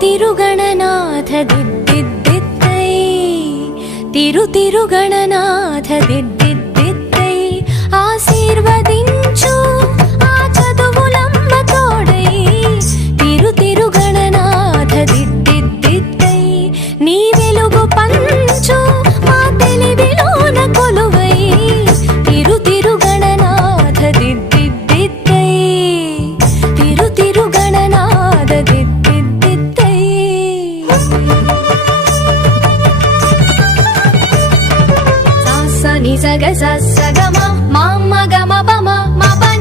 తిరుగణనాథ దిద్దిద్దిద్దై తిరుగణనాథ దిద్దిద్దిద్దై ఆశీర్వదించు ఆ చదువులమ్మ తోడై తిరుగణనాథ దిద్దిద్దిద్దై నీ వెలుగు పంచు మా తెలివిలోన కొలువై తిరుగణనాథ దిద్దిద్దిద్దై తిరుగణనాథ దిద్దిద్దిద్దై స ని స గ స స గ మ మ మ గ మ ప మ మ ప